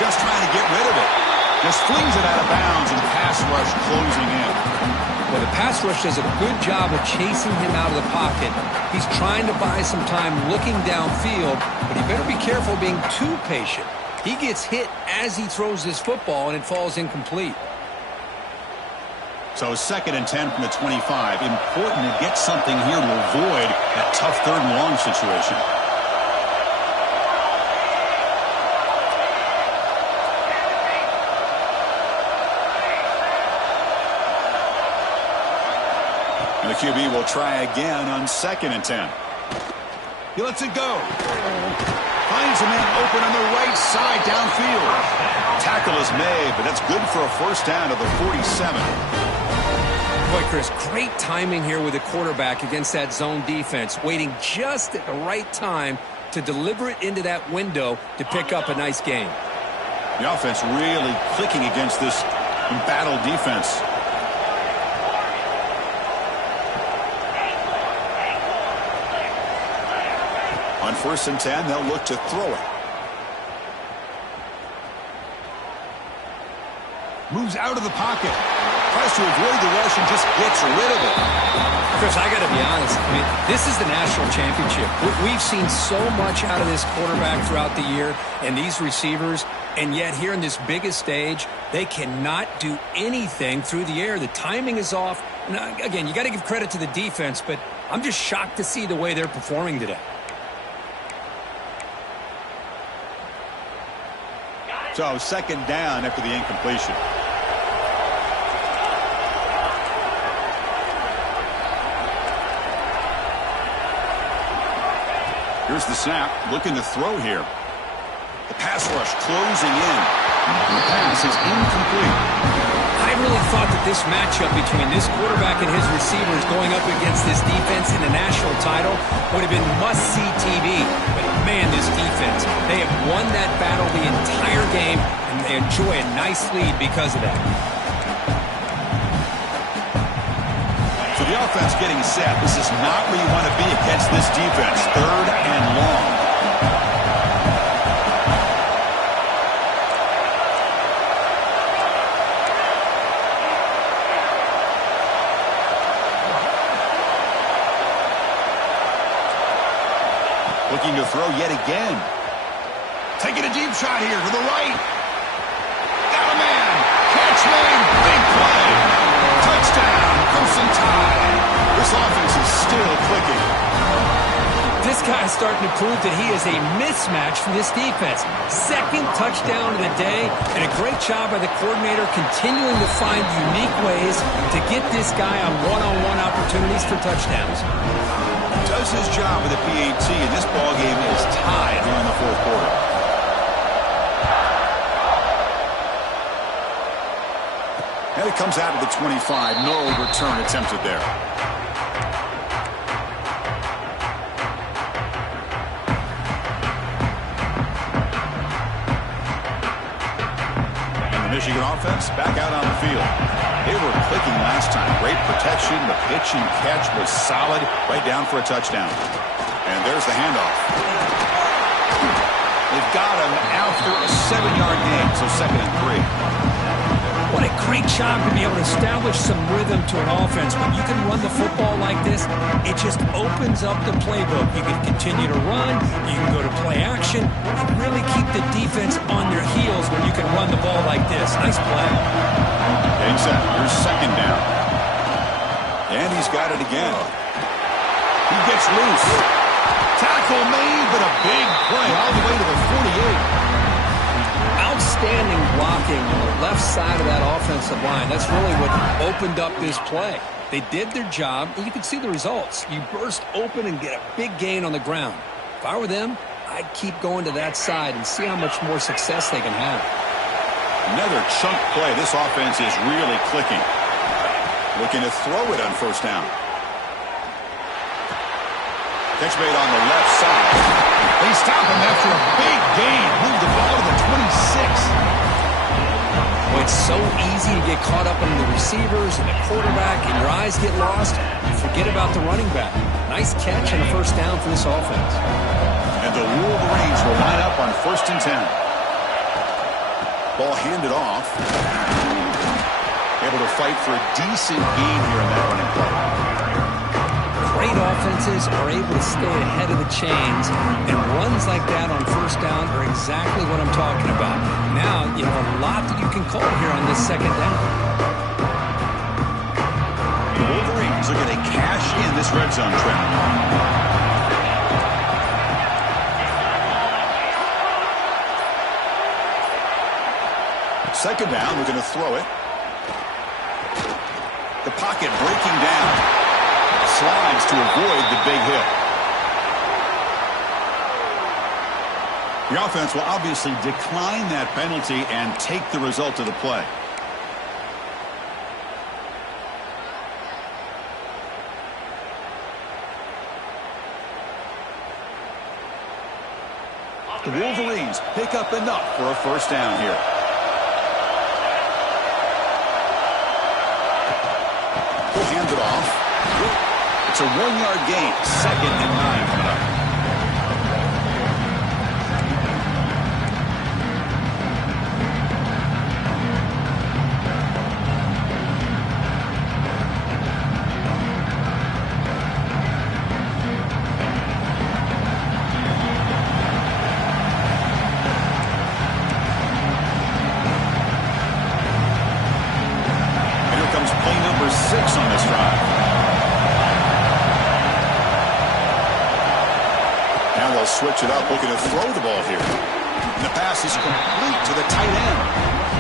Just trying to get rid of it. Just flings it out of bounds and pass rush closing in. Well, the pass rush does a good job of chasing him out of the pocket. He's trying to buy some time looking downfield, but he better be careful being too patient. He gets hit as he throws this football, and it falls incomplete. So 2nd and 10 from the 25. Important to get something here to avoid that tough 3rd and long situation. And the QB will try again on 2nd and 10. He lets it go. Finds a man open on the right side downfield. Tackle is made, but that's good for a first down to the 47. Boy, Chris, great timing here with the quarterback against that zone defense, waiting just at the right time to deliver it into that window to pick up a nice gain. The offense really clicking against this embattled defense. On 1st and 10, they'll look to throw it. Moves out of the pocket. Tries to avoid the rush and just gets rid of it. Chris, I got to be honest. I mean, this is the national championship. We've seen so much out of this quarterback throughout the year and these receivers, and yet here in this biggest stage, they cannot do anything through the air. The timing is off. Now, again, you got to give credit to the defense, but I'm just shocked to see the way they're performing today. So 2nd down after the incompletion. Here's the snap, looking to throw here. The pass rush closing in. The pass is incomplete. I really thought that this matchup between this quarterback and his receivers going up against this defense in the national title would have been must-see TV. But, man, this defense, they have won that battle the entire game, and they enjoy a nice lead because of that. So the offense getting set. This is not where you want to be against this defense. 3rd and long. Looking to throw yet again. Taking a deep shot here to the right. Got a man. Catch made. Big play. Touchdown. Crimson Tide. This offense is still clicking. This guy is starting to prove that he is a mismatch for this defense. 2nd touchdown of the day, and a great job by the coordinator continuing to find unique ways to get this guy on one-on-one opportunities for touchdowns. Does his job with the PAT, and this ballgame is tied here in the 4th quarter. And it comes out of the 25. No return attempted there. And the Michigan offense back out on the field. They were clicking last time. Great protection. The pitch and catch was solid. Right down for a touchdown. And There's the handoff. They've got him after a 7-yard gain, so 2nd and 3. What a great job to be able to establish some rhythm to an offense. When you can run the football like this, it just opens up the playbook. You can continue to run. You can go to play action. And really keep the defense on their heels when you can run the ball like this. Nice play. Exactly. Here's 2nd down. And he's got it again. He gets loose. Tackle made, but a big play all the way to the 48. Outstanding blocking on the left side of that offensive line. That's really what opened up this play. They did their job, and you can see the results. You burst open and get a big gain on the ground. If I were them, I'd keep going to that side and see how much more success they can have. Another chunk play. This offense is really clicking. Looking to throw it on 1st down. Catch made on the left side. They stop him after a big gain. Move the ball to the 26. Well, it's so easy to get caught up in the receivers and the quarterback, and your eyes get lost. You forget about the running back. Nice catch and a 1st down for this offense. And the Wolverines will line up on 1st and 10. Ball handed off. Able to fight for a decent gain here in that running play. Great offenses are able to stay ahead of the chains, and runs like that on 1st down are exactly what I'm talking about. Now you have a lot that you can call here on this 2nd down. The Wolverines are going to cash in this red zone trap. 2nd down, we're going to throw it. The pocket breaking down. Slides to avoid the big hit. The offense will obviously decline that penalty and take the result of the play. The Wolverines pick up enough for a 1st down here. We'll hand it off. It's a 1-yard gain. 2nd and 9 coming up. And here comes play number 6 on this drive. Switch it up, looking to throw the ball here. And the pass is complete to the tight end.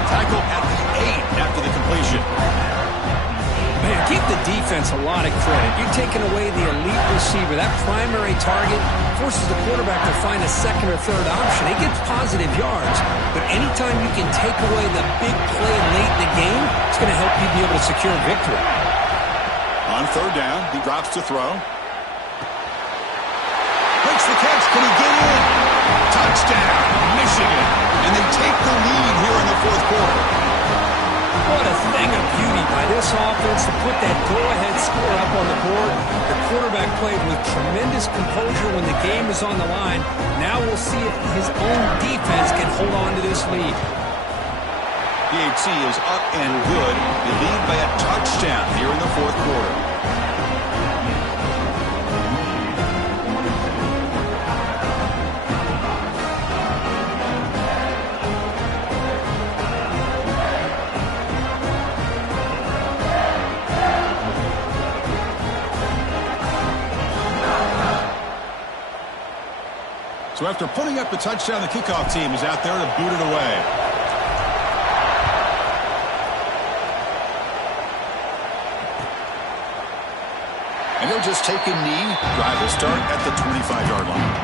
Tackle at the 8 after the completion. Man, give the defense a lot of credit. You're taking away the elite receiver. That primary target forces the quarterback to find a 2nd or 3rd option. He gets positive yards, but anytime you can take away the big play late in the game, it's going to help you be able to secure victory. On 3rd down, he drops to throw. Makes the catch. Can he get in? Touchdown, Michigan. And they take the lead here in the 4th quarter. What a thing of beauty by this offense to put that go-ahead score up on the board. The quarterback played with tremendous composure when the game was on the line. Now we'll see if his own defense can hold on to this lead. PHC is up and good. They lead by a touchdown here in the 4th quarter. So after putting up the touchdown, the kickoff team is out there to boot it away. And they'll just take a knee. Drive will start at the 25-yard line.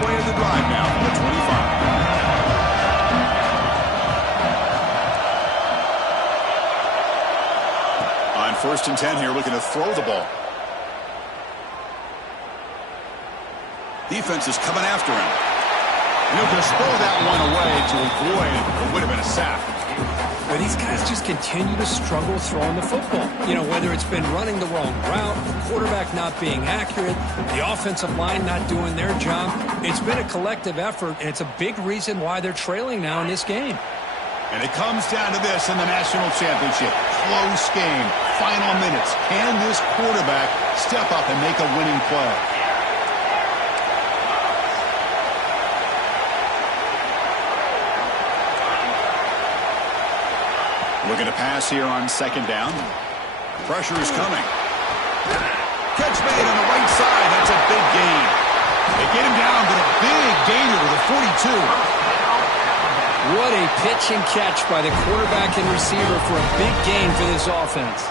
Play of the drive now on the 25. On 1st and 10 here, looking to throw the ball. Defense is coming after him. And he'll just throw that one away to avoid what would have been a sack. But these guys just continue to struggle throwing the football. You know, whether it's been running the wrong route, the quarterback not being accurate, the offensive line not doing their job. It's been a collective effort, and it's a big reason why they're trailing now in this game. And it comes down to this in the national championship. Close game. Final minutes. Can this quarterback step up and make a winning play? Looking to pass here on second down. Pressure is coming. Catch made on the right side. That's a big gain. They get him down, but a big gainer to the 42. What a pitch and catch by the quarterback and receiver for a big gain for this offense.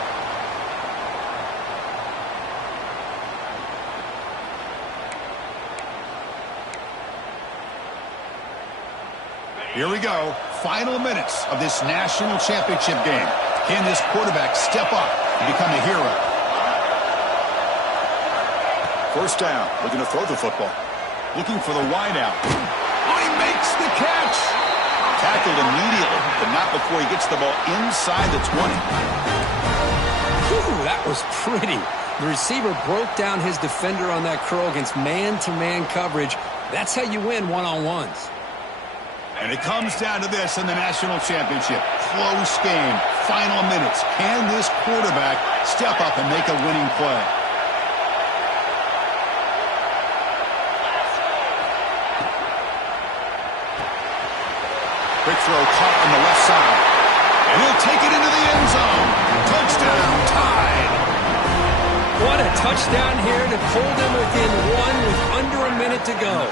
Here we go. Final minutes of this national championship game. Can this quarterback step up and become a hero? First down. Looking to throw the football. Looking for the wideout. Oh, he makes the catch. Tackled immediately, but not before he gets the ball inside the 20. Whew, that was pretty. The receiver broke down his defender on that curl against man-to-man coverage. That's how you win one-on-ones. And it comes down to this in the national championship. Close game. Final minutes. Can this quarterback step up and make a winning play? Quick throw caught on the left side. And he'll take it into the end zone. Touchdown, tied. What a touchdown here to pull them within one with under a minute to go.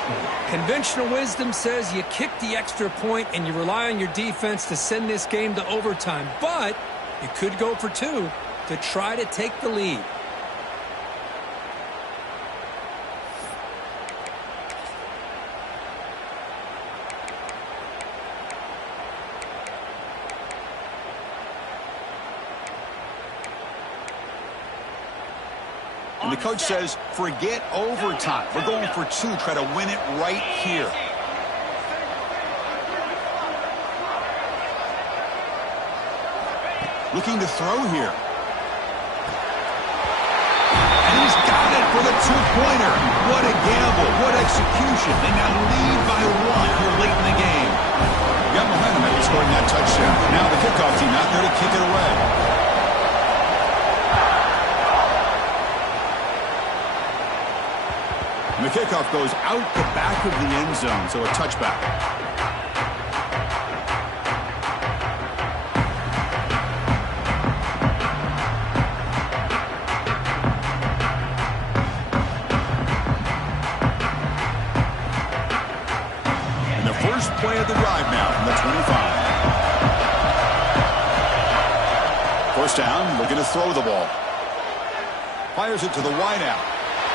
Conventional wisdom says you kick the extra point and you rely on your defense to send this game to overtime. But you could go for two to try to take the lead. And the coach says, forget overtime. We're going for two. Try to win it right here. Looking to throw here. And he's got it for the two-pointer. What a gamble. What execution. They now lead by one here late in the game. Got momentum after scoring that touchdown. Now the kickoff team out there to kick it away. And the kickoff goes out the back of the end zone, so a touchback. And the first play of the drive now from the 25. First down, looking to throw the ball. Fires it to the wideout.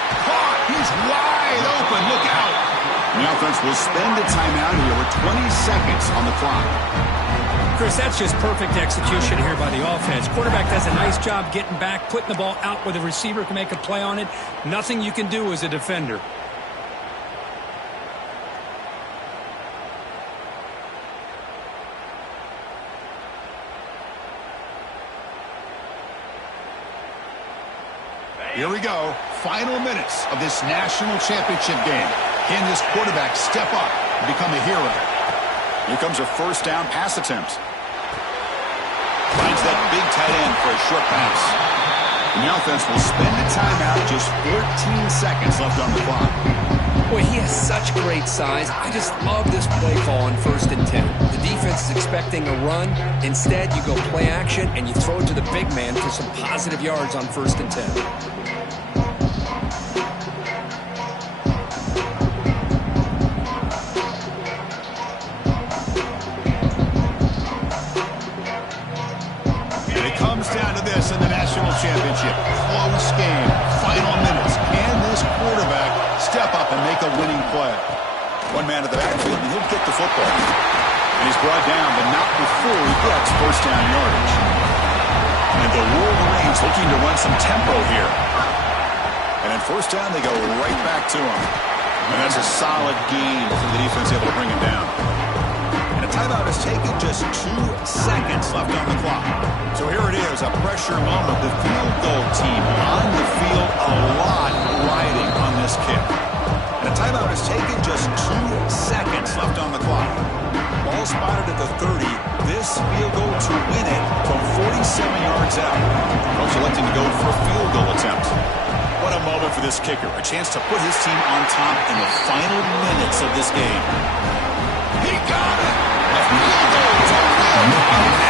Caught! He's wide open. Look out! And the offense will spend a timeout here with 20 seconds on the clock. Chris, that's just perfect execution here by the offense. Quarterback does a nice job getting back, putting the ball out where the receiver can make a play on it. Nothing you can do as a defender. Here we go. Final minutes of this national championship game. Can this quarterback step up and become a hero? Here comes a first down pass attempt. Finds that big tight end for a short pass. And the offense will spend the timeout. Just 14 seconds left on the clock. Boy, he has such great size. I just love this play call on 1st and 10. The defense is expecting a run. Instead, you go play action and you throw it to the big man for some positive yards on 1st and 10. In the national championship. Close game. Final minutes. Can this quarterback step up and make a winning play? One man at the backfield, and he'll get the football. And he's brought down, but not before he gets first down yardage. And the Wolverines looking to run some tempo here. And at first down, they go right back to him. And that's a solid gain for the defense able to bring him down. And a timeout is taken, just 2 seconds left on the clock. So here it is, a pressure moment. The field goal team on the field, a lot riding on this kick. And a timeout is taken, just 2 seconds left on the clock. Ball spotted at the 30. This field goal to win it from 47 yards out. Coach electing to go for a field goal attempt. What a moment for this kicker. A chance to put his team on top in the final minutes of this game. He got it! A field goal to win.